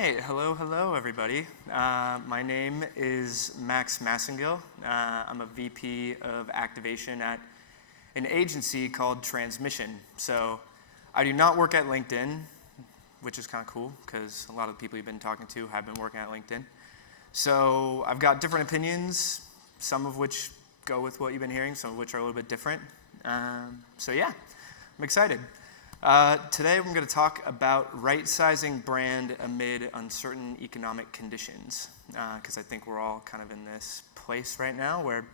right, hello everybody. My name is Massenngill. I'm a VP of activation at an agency called Transmission. So I do not work at LinkedIn, which is kind of cool because a lot of the people you've been talking to have been working at LinkedIn. So I've got different opinions, some of which go with what you've been hearing, some of which are a little bit different. So yeah, I'm excited. Today we're going to talk about right-sizing brand amid uncertain economic conditions, because I think we're all kind of in this place right now where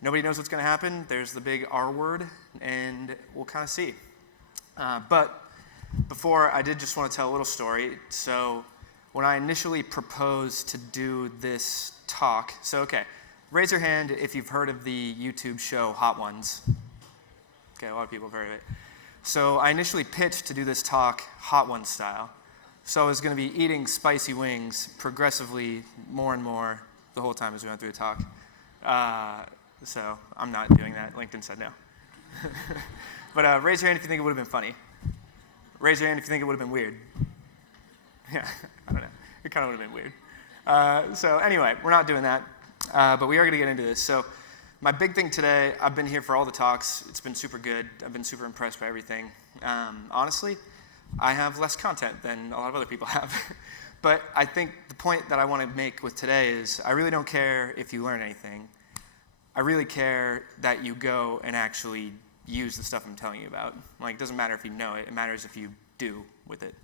nobody knows what's going to happen. There's the big R word, and we'll kind of see. But before, I did just want to tell a little story. So when I initially proposed to do this talk, raise your hand if you've heard of the YouTube show Hot Ones. Okay, a lot of people have heard of it. So I initially pitched to do this talk Hot Ones style. So I was going to be eating spicy wings progressively more and more the whole time as we went through the talk. So I'm not doing that. LinkedIn said no. But raise your hand if you think it would have been funny. Raise your hand if you think it would have been weird. Yeah, I don't know. It kind of would have been weird. So anyway, we're not doing that. But we are going to get into this. So my big thing today, I've been here for all the talks. It's been super good. I've been super impressed by everything. Honestly, I have less content than a lot of other people have. But I think the point that I want to make with today is I really don't care if you learn anything. I really care that you go and actually use the stuff I'm telling you about. Like, it doesn't matter if you know it. It matters if you do with it.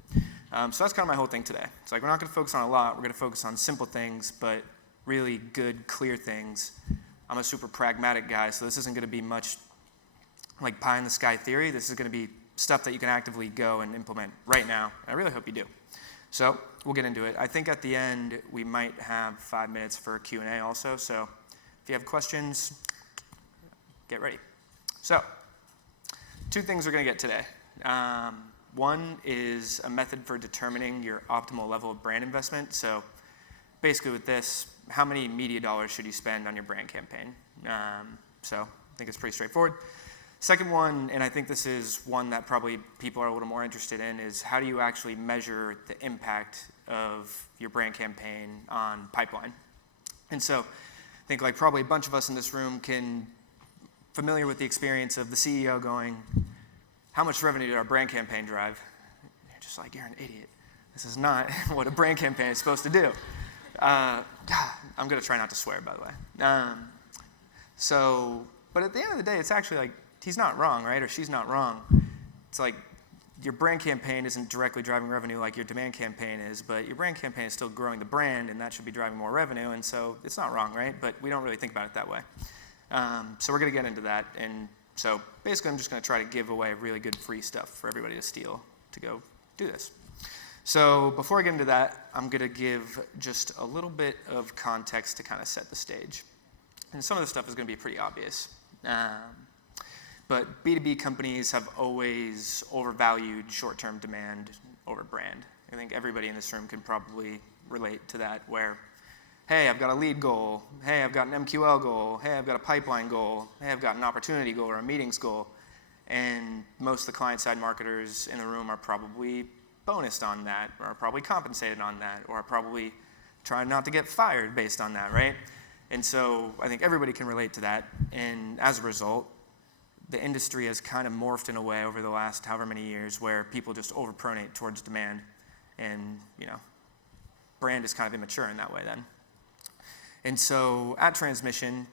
So that's kind of my whole thing today. It's like we're not going to focus on a lot. We're going to focus on simple things, but really good, clear things. I'm a super pragmatic guy, so this isn't going to be much like pie-in-the-sky theory. This is going to be stuff that you can actively go and implement right now. I really hope you do. So we'll get into it. I think at the end, we might have 5 minutes for Q&A also. So if you have questions, get ready. So 2 things we're going to get today. One is a method for determining your optimal level of brand investment. So basically with this, how many media dollars should you spend on your brand campaign? So I think it's pretty straightforward. Second one, and I think this is one that probably people are a little more interested in, is how do you actually measure the impact of your brand campaign on pipeline? And so I think like probably a bunch of us in this room can familiar with the experience of the CEO going, how much revenue did our brand campaign drive? And you're just like, you're an idiot. This is not what a brand campaign is supposed to do. I'm going to try not to swear, by the way. But at the end of the day, it's actually like, he's not wrong, right? Or she's not wrong. It's like your brand campaign isn't directly driving revenue like your demand campaign is, but your brand campaign is still growing the brand, and that should be driving more revenue, and so it's not wrong, right? But we don't really think about it that way. So we're going to get into that, and so basically I'm just going to try to give away really good free stuff for everybody to steal to go do this. So before I get into that, I'm going to give just a little bit of context to kind of set the stage. And some of the stuff is going to be pretty obvious. But B2B companies have always overvalued short-term demand over brand. I think everybody in this room can probably relate to that where, hey, I've got a lead goal. Hey, I've got an MQL goal. Hey, I've got a pipeline goal. Hey, I've got an opportunity goal or a meetings goal. And most of the client-side marketers in the room are probably bonused on that, or are probably compensated on that, or are probably trying not to get fired based on that, right? And so I think everybody can relate to that. And as a result, the industry has kind of morphed in a way over the last however many years where people just overpronate towards demand. And, brand is kind of immature in that way then. And so at Transmission,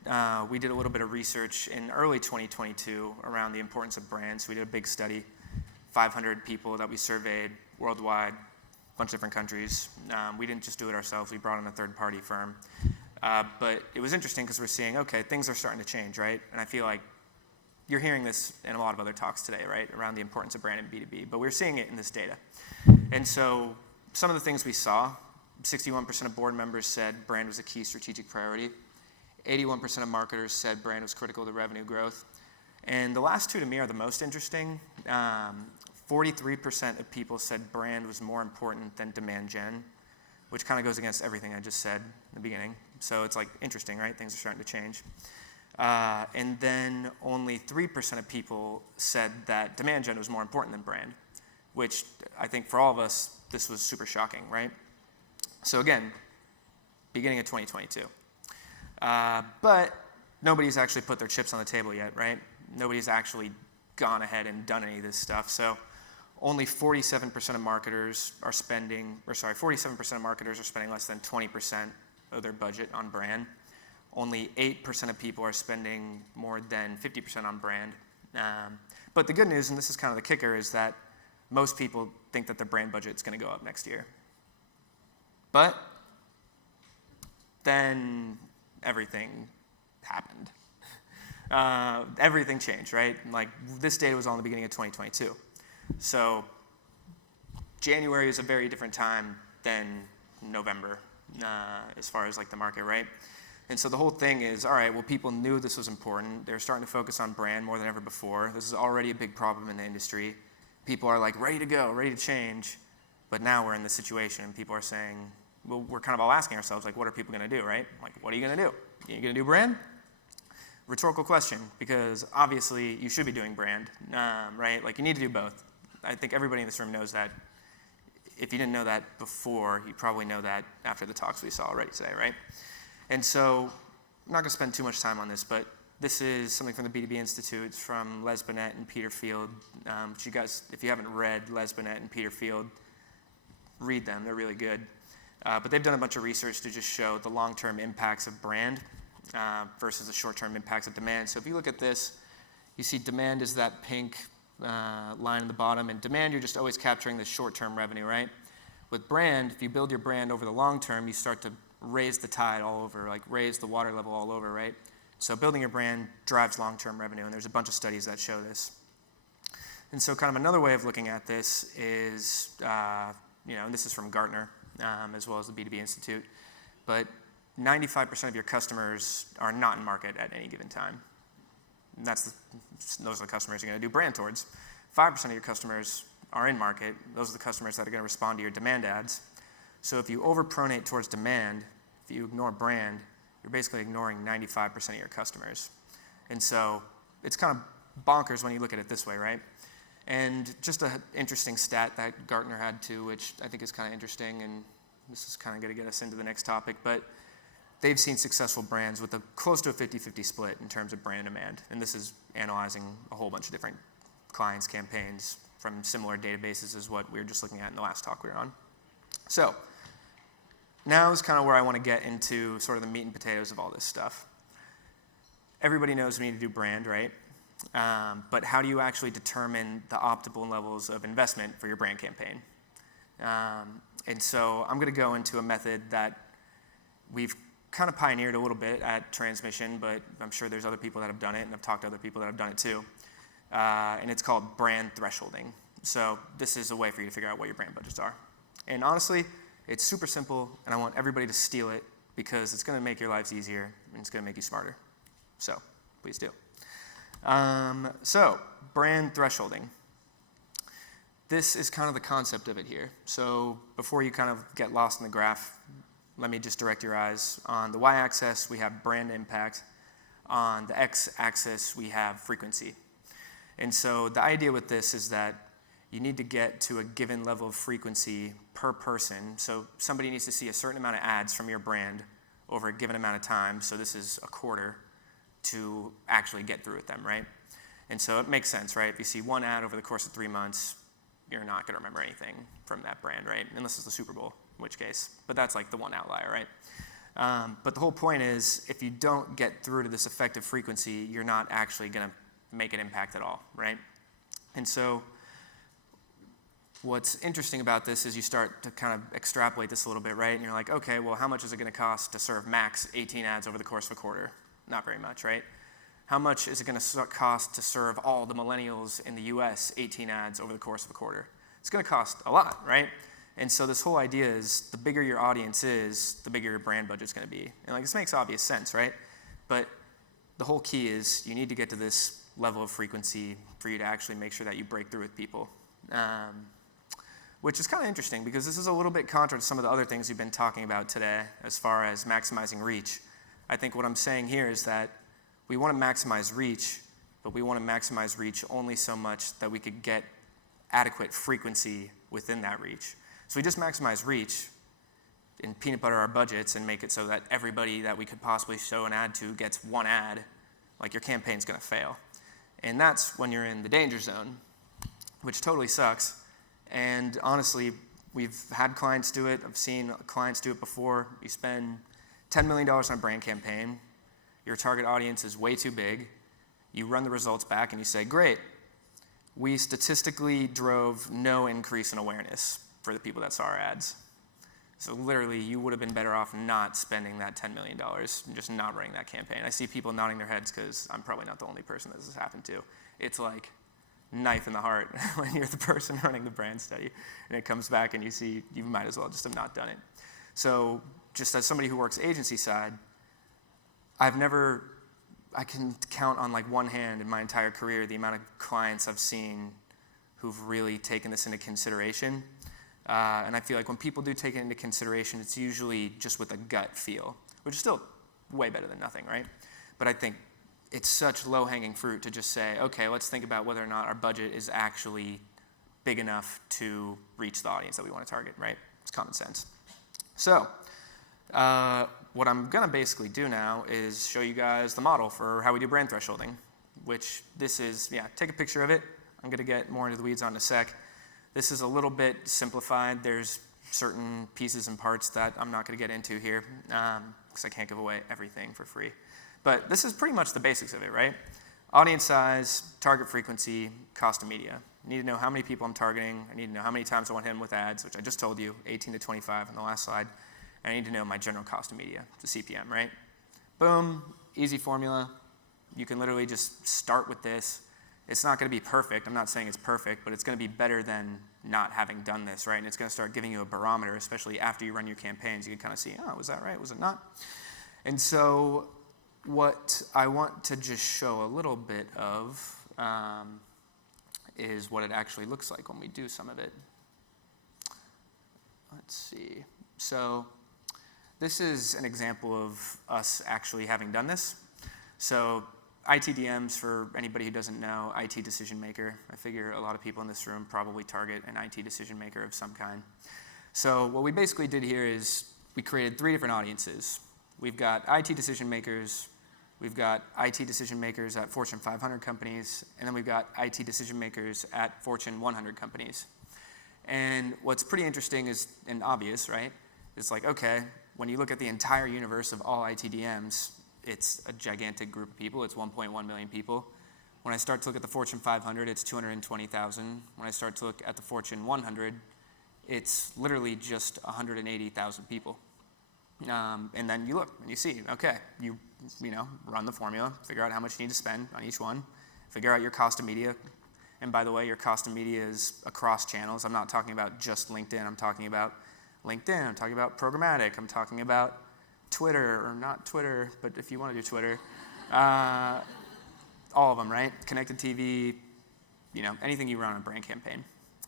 we did a little bit of research in early 2022 around the importance of brands. We did a big study, 500 people that we surveyed worldwide, a bunch of different countries. We didn't just do it ourselves. We brought in a third-party firm. But it was interesting because we're seeing, okay, things are starting to change, right? And I feel like you're hearing this in a lot of other talks today, right, around the importance of brand in B2B. But we're seeing it in this data. And so some of the things we saw, 61% of board members said brand was a key strategic priority. 81% of marketers said brand was critical to revenue growth. And the last 2 to me are the most interesting. 43% of people said brand was more important than demand gen, which kind of goes against everything I just said in the beginning. So it's like interesting, right? Things are starting to change. And then only 3% of people said that demand gen was more important than brand, which I think for all of us, this was super shocking, right? So again, beginning of 2022. But nobody's actually put their chips on the table yet, right? Nobody's actually gone ahead and done any of this stuff. So only 47% of marketers are spending, 47% of marketers are spending less than 20% of their budget on brand. Only 8% of people are spending more than 50% on brand. But the good news, and this is kind of the kicker, is that most people think that their brand budget is going to go up next year. But then everything happened. Everything changed, right? Like, this data was all in the beginning of 2022. So January is a very different time than November as far as like the market, right? And so the whole thing is, all right, well, people knew this was important. They're starting to focus on brand more than ever before. This is already a big problem in the industry. People are like ready to go, ready to change. But now we're in this situation and people are saying, well, we're kind of all asking ourselves, like, what are people going to do, right? Like, what are you going to do? You going to do brand? Rhetorical question, because obviously you should be doing brand, right? Like, you need to do both. I think everybody in this room knows that. If you didn't know that before, you probably know that after the talks we saw already today, right? And so I'm not going to spend too much time on this, but this is something from the B2B Institute. It's from Les Binet and Peter Field. Which you guys, if you haven't read Les Binet and Peter Field, read them. They're really good. But they've done a bunch of research to just show the long-term impacts of brand versus the short-term impacts of demand. So if you look at this, you see demand is that pink line in the bottom. And demand, you're just always capturing the short-term revenue, right? With brand, if you build your brand over the long term, you start to raise the tide all over, like raise the water level all over, right? So building your brand drives long-term revenue, and there's a bunch of studies that show this. And so kind of another way of looking at this is, and this is from Gartner, as well as the B2B Institute, but 95% of your customers are not in market at any given time. And those are the customers you're going to do brand towards. 5% of your customers are in market. Those are the customers that are going to respond to your demand ads. So if you overpronate towards demand, if you ignore brand, you're basically ignoring 95% of your customers. And so it's kind of bonkers when you look at it this way, right? And just an interesting stat that Gartner had too, which I think is kind of interesting, and this is kind of going to get us into the next topic, but they've seen successful brands with close to a 50-50 split in terms of brand demand. And this is analyzing a whole bunch of different clients' campaigns from similar databases as what we were just looking at in the last talk we were on. So now is kind of where I want to get into sort of the meat and potatoes of all this stuff. Everybody knows we need to do brand, right? But how do you actually determine the optimal levels of investment for your brand campaign? And so I'm going to go into a method that we've kind of pioneered a little bit at Transmission, but I'm sure there's other people that have done it, and I've talked to other people that have done it too. And it's called brand thresholding. So this is a way for you to figure out what your brand budgets are. And honestly, it's super simple, and I want everybody to steal it because it's going to make your lives easier, and it's going to make you smarter. So please do. So brand thresholding. This is kind of the concept of it here. So before you kind of get lost in the graph, let me just direct your eyes. On the y-axis, we have brand impact. On the x-axis, we have frequency. And so the idea with this is that you need to get to a given level of frequency per person. So somebody needs to see a certain amount of ads from your brand over a given amount of time. So this is a quarter to actually get through with them, right? And so it makes sense, right? If you see one ad over the course of 3 months, you're not going to remember anything from that brand, right? Unless it's the Super Bowl, in which case. But that's like the one outlier, right? But the whole point is, if you don't get through to this effective frequency, you're not actually going to make an impact at all, right? And so what's interesting about this is you start to kind of extrapolate this a little bit, right? And you're like, okay, well, how much is it going to cost to serve max 18 ads over the course of a quarter? Not very much, right? How much is it going to cost to serve all the millennials in the US 18 ads over the course of a quarter? It's going to cost a lot, right? And so this whole idea is the bigger your audience is, the bigger your brand budget's going to be. And like, this makes obvious sense, right? But the whole key is you need to get to this level of frequency for you to actually make sure that you break through with people. Which is kind of interesting because this is a little bit contra to some of the other things we've been talking about today as far as maximizing reach. I think what I'm saying here is that we want to maximize reach, but we want to maximize reach only so much that we could get adequate frequency within that reach. So we just maximize reach, and peanut butter our budgets and make it so that everybody that we could possibly show an ad to gets one ad, like your campaign's going to fail. And that's when you're in the danger zone, which totally sucks. And honestly, we've had clients do it. I've seen clients do it before. You spend $10 million on a brand campaign. Your target audience is way too big. You run the results back and you say, great, we statistically drove no increase in awareness for the people that saw our ads. So literally, you would have been better off not spending that $10 million and just not running that campaign. I see people nodding their heads because I'm probably not the only person that this has happened to. It's like knife in the heart when you're the person running the brand study and it comes back and you see you might as well just have not done it. So just as somebody who works agency side, I can count on like one hand in my entire career the amount of clients I've seen who've really taken this into consideration. And I feel like when people do take it into consideration, it's usually just with a gut feel, which is still way better than nothing, right? But I think it's such low-hanging fruit to just say, okay, let's think about whether or not our budget is actually big enough to reach the audience that we want to target, right? It's common sense. So what I'm going to basically do now is show you guys the model for how we do brand thresholding, which this is, take a picture of it. I'm going to get more into the weeds on in a sec. This is a little bit simplified. There's certain pieces and parts that I'm not going to get into here because I can't give away everything for free. But this is pretty much the basics of it, right? Audience size, target frequency, cost of media. I need to know how many people I'm targeting. I need to know how many times I want to hit them with ads, which I just told you, 18 to 25 on the last slide. And I need to know my general cost of media, the CPM, right? Boom, easy formula. You can literally just start with this. It's not going to be perfect. I'm not saying it's perfect, but it's going to be better than not having done this, right? And it's going to start giving you a barometer, especially after you run your campaigns. You can kind of see, oh, was that right? Was it not? And so what I want to just show a little bit of is what it actually looks like when we do some of it. Let's see. So this is an example of us actually having done this. So ITDMs, for anybody who doesn't know, IT decision maker. I figure a lot of people in this room probably target an IT decision maker of some kind. So what we basically did here is we created 3 different audiences. We've got IT decision makers, we've got IT decision makers at Fortune 500 companies, and then we've got IT decision makers at Fortune 100 companies. And what's pretty interesting is, and obvious, right? It's like, okay, when you look at the entire universe of all ITDMs, it's a gigantic group of people. It's 1.1 million people. When I start to look at the Fortune 500, it's 220,000. When I start to look at the Fortune 100, it's literally just 180,000 people. And then you look and you see, okay, you run the formula, figure out how much you need to spend on each one, figure out your cost of media. And by the way, your cost of media is across channels. I'm not talking about just LinkedIn. I'm talking about LinkedIn. I'm talking about programmatic. I'm talking about Twitter, or not Twitter, but if you want to do Twitter, all of them, right? Connected TV, anything you run on a brand campaign.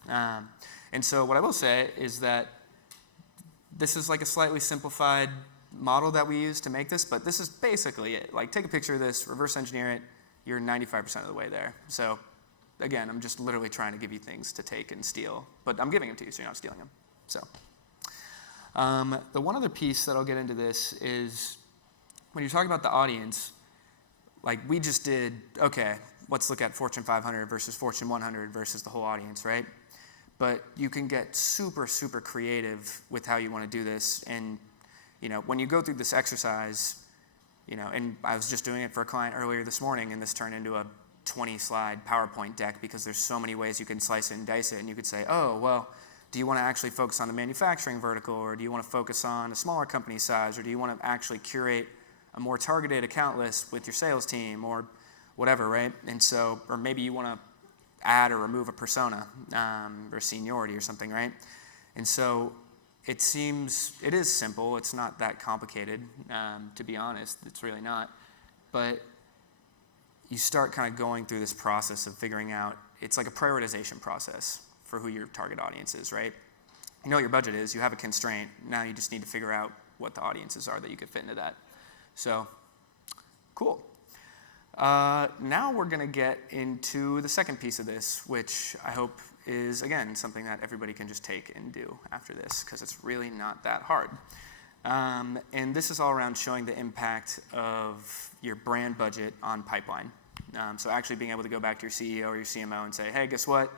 And so what I will say is that this is like a slightly simplified model that we use to make this, but this is basically it. Like, take a picture of this, reverse engineer it, you're 95% of the way there. So again, I'm just literally trying to give you things to take and steal, but I'm giving them to you, so you're not stealing them. So the one other piece that I'll get into this is when you're talking about the audience, like we just did, okay, let's look at Fortune 500 versus Fortune 100 versus the whole audience, right? But you can get super, super creative with how you want to do this. And, when you go through this exercise, and I was just doing it for a client earlier this morning, and this turned into a 20-slide PowerPoint deck because there's so many ways you can slice it and dice it. And you could say, oh, well, do you want to actually focus on the manufacturing vertical, or do you want to focus on a smaller company size, or do you want to actually curate a more targeted account list with your sales team, or whatever, right? And so, or maybe you want to add or remove a persona or seniority or something, right? And so it is simple. It's not that complicated, to be honest. It's really not. But you start kind of going through this process of figuring out, it's like a prioritization process for who your target audience is, right? You know what your budget is, you have a constraint, now you just need to figure out what the audiences are that you could fit into that. So, cool. Now we're gonna get into the second piece of this, which I hope is, again, something that everybody can just take and do after this, because it's really not that hard. And this is all around showing the impact of your brand budget on pipeline. So actually being able to go back to your CEO or your CMO and say, hey, guess what?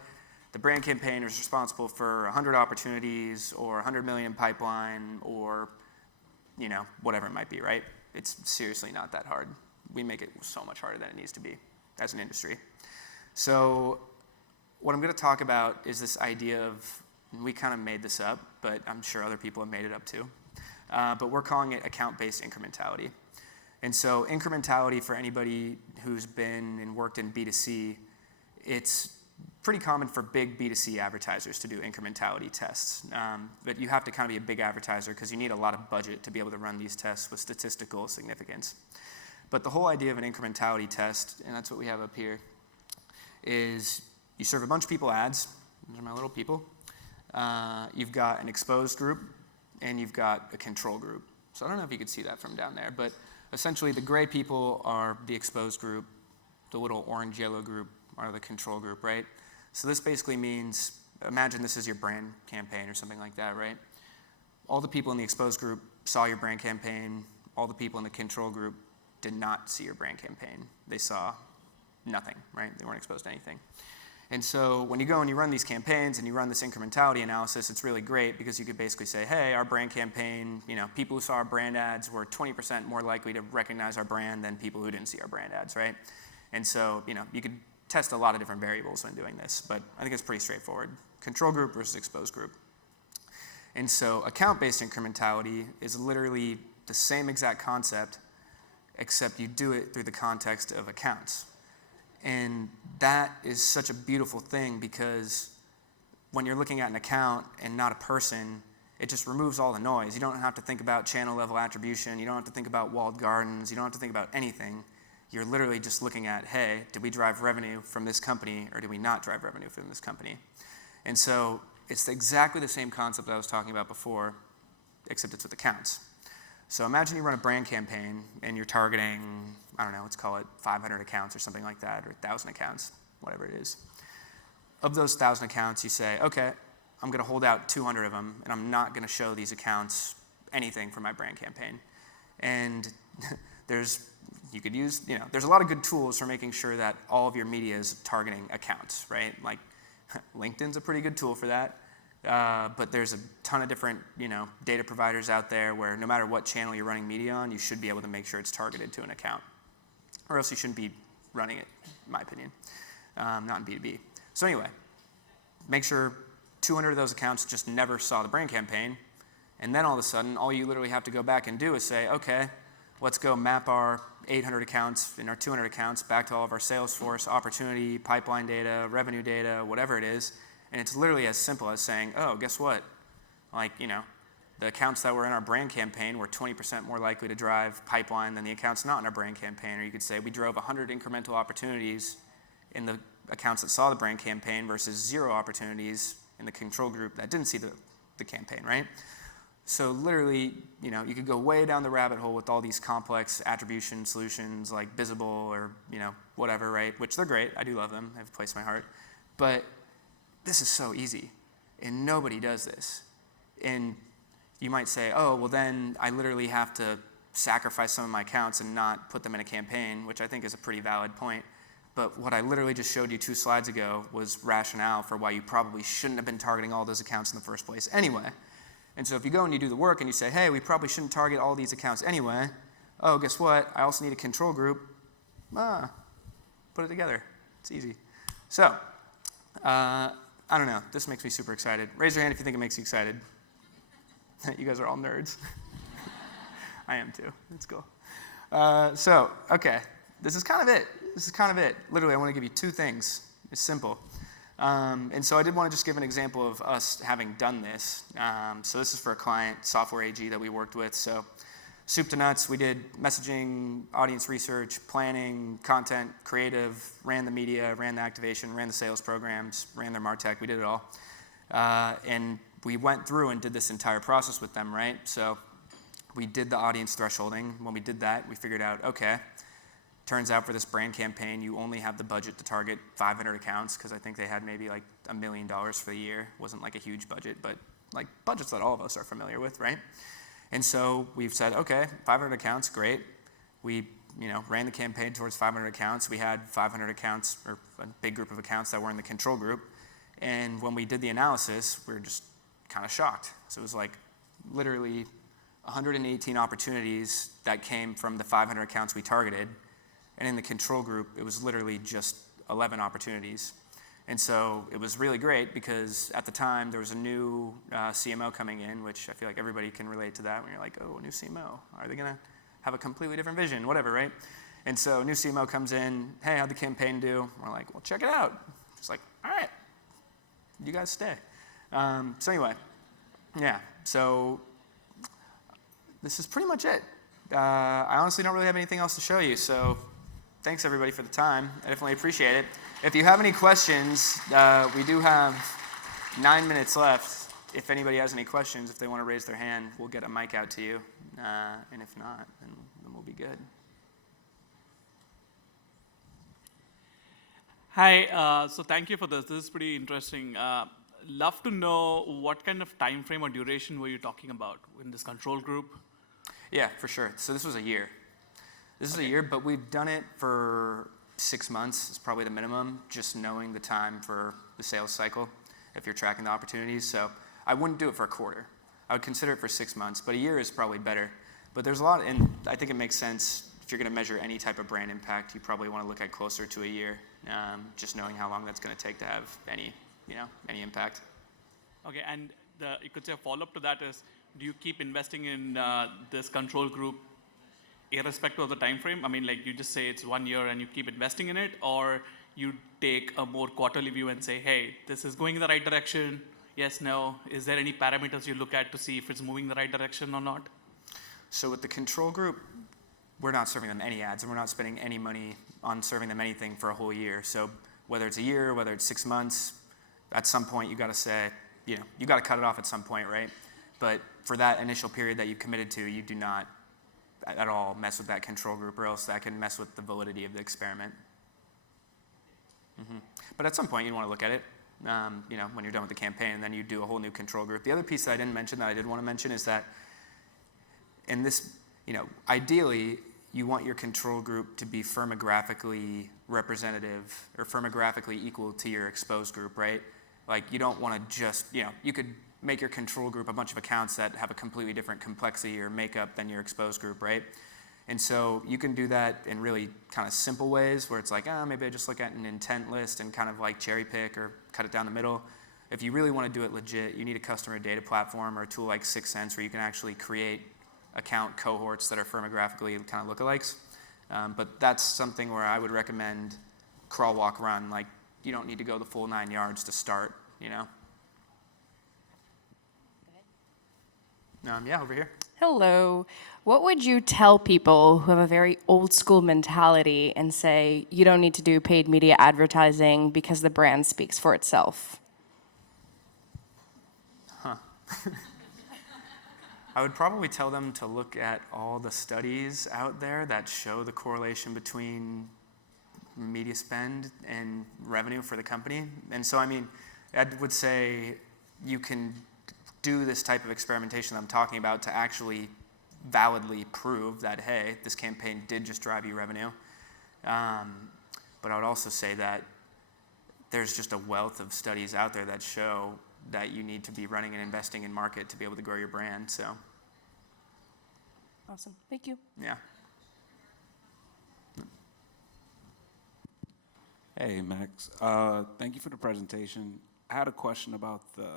The brand campaign is responsible for 100 opportunities or 100 million in pipeline or, whatever it might be, right? It's seriously not that hard. We make it so much harder than it needs to be as an industry. So what I'm going to talk about is this idea of, we kind of made this up, but I'm sure other people have made it up too. But we're calling it account-based incrementality. And so incrementality, for anybody who's been and worked in B2C, it's pretty common for big B2C advertisers to do incrementality tests. But you have to kind of be a big advertiser because you need a lot of budget to be able to run these tests with statistical significance. But the whole idea of an incrementality test, and that's what we have up here, is you serve a bunch of people ads. Those are my little people. You've got an exposed group, and you've got a control group. So I don't know if you could see that from down there, but essentially the gray people are the exposed group. The little orange-yellow group are the control group, right? So this basically means, imagine this is your brand campaign or something like that, right? All the people in the exposed group saw your brand campaign. All the people in the control group did not see your brand campaign. They saw nothing, right? They weren't exposed to anything. And so when you go and you run these campaigns and you run this incrementality analysis, it's really great because you could basically say, hey, our brand campaign, people who saw our brand ads were 20% more likely to recognize our brand than people who didn't see our brand ads, right? And so, you could test a lot of different variables when doing this, but I think it's pretty straightforward. Control group versus exposed group. And so account-based incrementality is literally the same exact concept, except you do it through the context of accounts. And that is such a beautiful thing because when you're looking at an account and not a person, it just removes all the noise. You don't have to think about channel level attribution. You don't have to think about walled gardens. You don't have to think about anything. You're literally just looking at, hey, did we drive revenue from this company or did we not drive revenue from this company? And so it's exactly the same concept that I was talking about before, except it's with accounts. So imagine you run a brand campaign and you're targeting, I don't know, let's call it 500 accounts or something like that, or 1,000 accounts, whatever it is. Of those 1,000 accounts, you say, okay, I'm going to hold out 200 of them, and I'm not going to show these accounts anything from my brand campaign. And there's a lot of good tools for making sure that all of your media is targeting accounts, right? Like LinkedIn's a pretty good tool for that. But there's a ton of different, data providers out there where no matter what channel you're running media on, you should be able to make sure it's targeted to an account. Or else you shouldn't be running it, in my opinion, not in B2B. So anyway, make sure 200 of those accounts just never saw the brand campaign. And then all of a sudden, all you literally have to go back and do is say, okay, let's go map our 800 accounts and our 200 accounts back to all of our Salesforce opportunity, pipeline data, revenue data, whatever it is. And it's literally as simple as saying, oh, guess what? The accounts that were in our brand campaign were 20% more likely to drive pipeline than the accounts not in our brand campaign. Or you could say we drove 100 incremental opportunities in the accounts that saw the brand campaign versus 0 opportunities in the control group that didn't see the campaign, right? So literally, you could go way down the rabbit hole with all these complex attribution solutions like Visible or, whatever, right? Which they're great. I do love them. They have a place in my heart. But this is so easy, and nobody does this. And you might say, oh, well then I literally have to sacrifice some of my accounts and not put them in a campaign, which I think is a pretty valid point. But what I literally just showed you 2 slides ago was rationale for why you probably shouldn't have been targeting all those accounts in the first place anyway. And so if you go and you do the work and you say, hey, we probably shouldn't target all these accounts anyway, oh, guess what? I also need a control group. Put it together. It's easy. So, I don't know. This makes me super excited. Raise your hand if you think it makes you excited. You guys are all nerds. I am too. It's cool. Okay. This is kind of it. Literally, I want to give you 2 things. It's simple. And so I did want to just give an example of us having done this. So this is for a client, software AG that we worked with. So soup to nuts, we did messaging, audience research, planning, content, creative, ran the media, ran the activation, ran the sales programs, ran their MarTech. We did it all. And we went through and did this entire process with them, right? So we did the audience thresholding. When we did that, we figured out, okay, turns out for this brand campaign, you only have the budget to target 500 accounts, because I think they had maybe like $1 million for the year. It wasn't like a huge budget, but like budgets that all of us are familiar with, right? And so we've said, okay, 500 accounts, great. We ran the campaign towards 500 accounts. We had 500 accounts, or a big group of accounts that were in the control group. And when we did the analysis, we were just kind of shocked. So it was like literally 118 opportunities that came from the 500 accounts we targeted. And in the control group, it was literally just 11 opportunities. And so it was really great because at the time there was a new CMO coming in, which I feel like everybody can relate to that when you're like, oh, a new CMO. Are they going to have a completely different vision? Whatever, right? And so a new CMO comes in, hey, how'd the campaign do? We're like, well, check it out. It's like, all right, you guys stay. So anyway, yeah, so this is pretty much it. I honestly don't really have anything else to show you, so thanks everybody for the time. I definitely appreciate it. If you have any questions, we do have 9 minutes left. If anybody has any questions, if they want to raise their hand, we'll get a mic out to you. And if not, then we'll be good. Hi, so thank you for this. This is pretty interesting. Love to know what kind of time frame or duration were you talking about in this control group? Yeah, for sure. So this was a year. This is a year, but we've done it for 6 months. It's probably the minimum, just knowing the time for the sales cycle, if you're tracking the opportunities. So I wouldn't do it for a quarter. I would consider it for 6 months, but a year is probably better. But there's a lot, and I think it makes sense, if you're going to measure any type of brand impact, you probably want to look at closer to a year, just knowing how long that's going to take to have any impact. Okay, and you could say a follow-up to that is, do you keep investing in this control group irrespective of the time frame? I mean, like you just say it's 1 year and you keep investing in it, or you take a more quarterly view and say, hey, this is going in the right direction, yes, no. Is there any parameters you look at to see if it's moving in the right direction or not? So with the control group, we're not serving them any ads, and we're not spending any money on serving them anything for a whole year. So whether it's a year, whether it's 6 months, at some point you got to say, you got to cut it off at some point, right? But for that initial period that you've committed to, you do not at all mess with that control group, or else that can mess with the validity of the experiment. But at some point you want to look at it, when you're done with the campaign, and then you do a whole new control group. The other piece that I didn't mention that I did want to mention is that in this, ideally you want your control group to be firmographically representative or firmographically equal to your exposed group, right? Like you don't want to just, you could make your control group a bunch of accounts that have a completely different complexity or makeup than your exposed group, right? And so you can do that in really kind of simple ways where it's like, maybe I just look at an intent list and kind of like cherry pick or cut it down the middle. If you really want to do it legit, you need a customer data platform or a tool like 6 Sense where you can actually create account cohorts that are firmographically kind of lookalikes. But that's something where I would recommend crawl, walk, run. Like you don't need to go the full 9 yards to start, Yeah, over here. Hello. What would you tell people who have a very old school mentality and say, you don't need to do paid media advertising because the brand speaks for itself? I would probably tell them to look at all the studies out there that show the correlation between media spend and revenue for the company. And so, I would say you can do this type of experimentation that I'm talking about to actually validly prove that, hey, this campaign did just drive you revenue. But I would also say that there's just a wealth of studies out there that show that you need to be running and investing in market to be able to grow your brand. So, awesome. Thank you. Yeah. Hey, Max. Thank you for the presentation. I had a question about the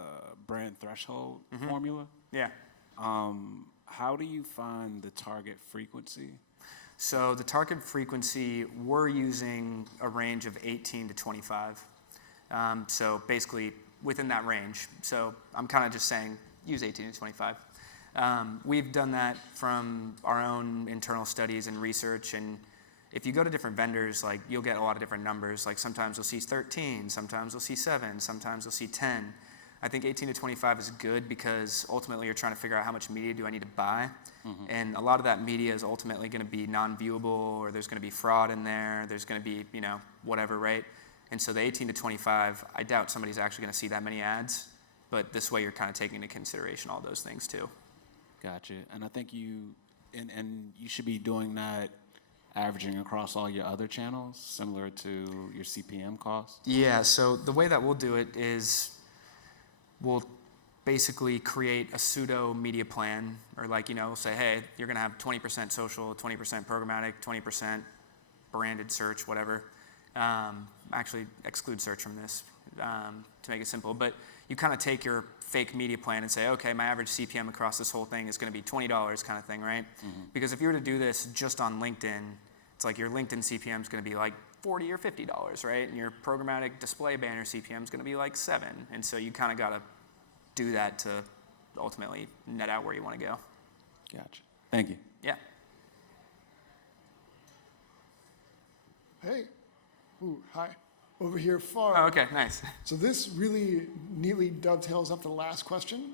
brand threshold formula. Yeah. How do you find the target frequency? So the target frequency, we're using a range of 18 to 25. So basically within that range. So I'm kind of just saying use 18 to 25. We've done that from our own internal studies and research, and if you go to different vendors, like you'll get a lot of different numbers. Like sometimes you'll see 13, sometimes you'll see 7, sometimes you'll see 10. I think 18 to 25 is good because ultimately you're trying to figure out how much media do I need to buy. And a lot of that media is ultimately going to be non-viewable, or there's going to be fraud in there. There's going to be, whatever, right? And so the 18 to 25, I doubt somebody's actually going to see that many ads. But this way you're kind of taking into consideration all those things too. Gotcha. And I think you should be doing that averaging across all your other channels, similar to your CPM cost? Yeah, so the way that we'll do it is we'll basically create a pseudo media plan, or we'll say, hey, you're going to have 20% social, 20% programmatic, 20% branded search, whatever. Actually, exclude search from this to make it simple. But you kind of take your fake media plan and say, okay, my average CPM across this whole thing is going to be $20 kind of thing, right? Because if you were to do this just on LinkedIn, it's like your LinkedIn CPM is going to be like $40 or $50, right? And your programmatic display banner CPM is going to be like $7. And so you kind of got to do that to ultimately net out where you want to go. Gotcha. Thank you. Yeah. Hey. Ooh, hi. Over here far. Oh, okay, nice. So this really neatly dovetails up to the last question.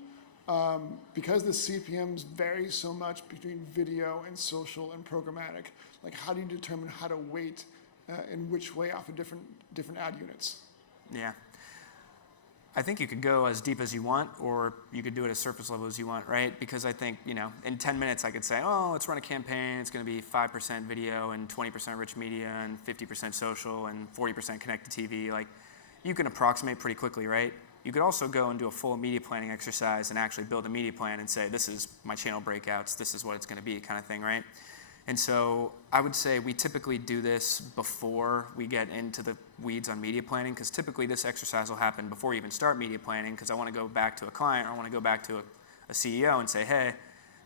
Because the CPMs vary so much between video and social and programmatic, how do you determine how to weight in which way off of different ad units? Yeah. I think you could go as deep as you want, or you could do it as surface level as you want, right? Because I think, in 10 minutes I could say, oh, let's run a campaign. It's going to be 5% video and 20% rich media and 50% social and 40% connected TV. You can approximate pretty quickly, right? You could also go and do a full media planning exercise and actually build a media plan and say, this is my channel breakouts. This is what it's going to be, kind of thing, right? And so I would say we typically do this before we get into the weeds on media planning, because typically this exercise will happen before you even start media planning, because I want to go back to a client, or I want to go back to a CEO and say, hey,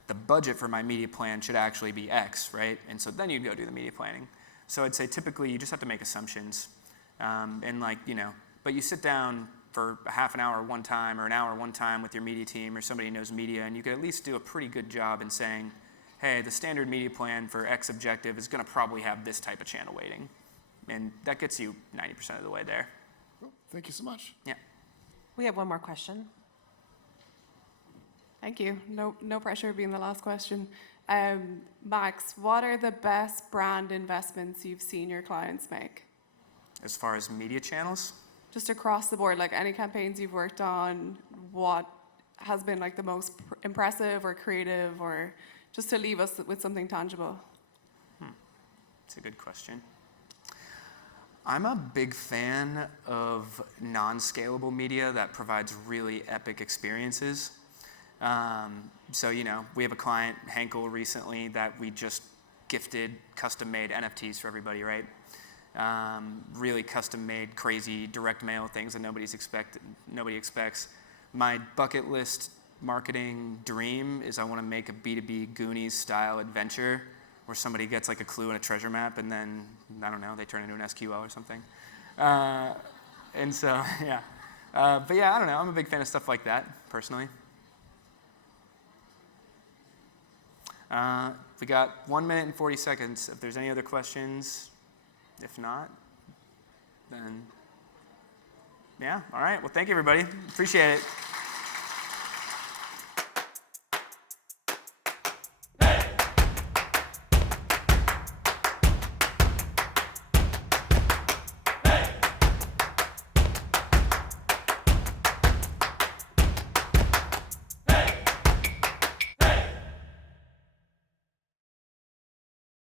the budget for my media plan should actually be X, right? And so then you'd go do the media planning. So I'd say typically you just have to make assumptions. But you sit down for a half an hour one time or an hour one time with your media team or somebody who knows media, and you could at least do a pretty good job in saying, hey, the standard media plan for X objective is going to probably have this type of channel weighting. And that gets you 90% of the way there. Cool. Thank you so much. Yeah. We have one more question. Thank you. No pressure being the last question. Max, what are the best brand investments you've seen your clients make? As far as media channels? Just across the board, any campaigns you've worked on, what has been the most impressive or creative, or just to leave us with something tangible? That's a good question. I'm a big fan of non-scalable media that provides really epic experiences. So, we have a client, Henkel, recently that we just gifted custom-made NFTs for everybody, right? Really custom-made, crazy direct mail things that nobody expects. My bucket list marketing dream is I want to make a B2B Goonies style adventure where somebody gets a clue and a treasure map, and then, I don't know, they turn into an SQL or something. And so, yeah. But yeah, I don't know. I'm a big fan of stuff like that, personally. We got 1 minute and 40 seconds. If there's any other questions, if not, then, yeah. All right. Well, thank you, everybody. Appreciate it.